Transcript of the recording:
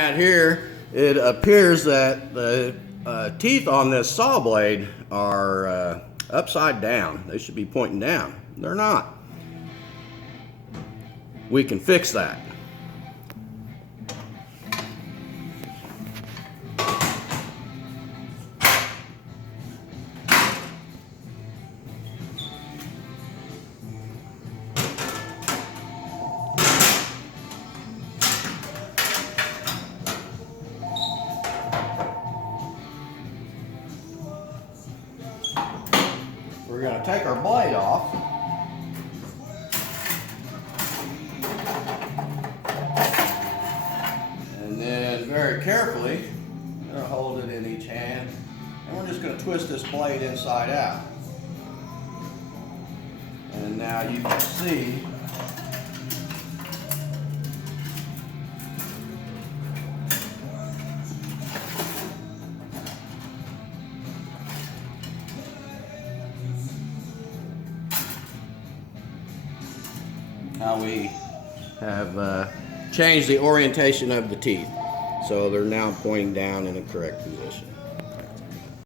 Out here, it appears that the teeth on this saw blade are upside down. They should be pointing down. They're not. We can fix that. We're going to take our blade off. And then very carefully, I'm going to hold it in each hand. And we're just going to twist this blade inside out. And now you can see how we have changed the orientation of the teeth. So they're now pointing down in the correct position.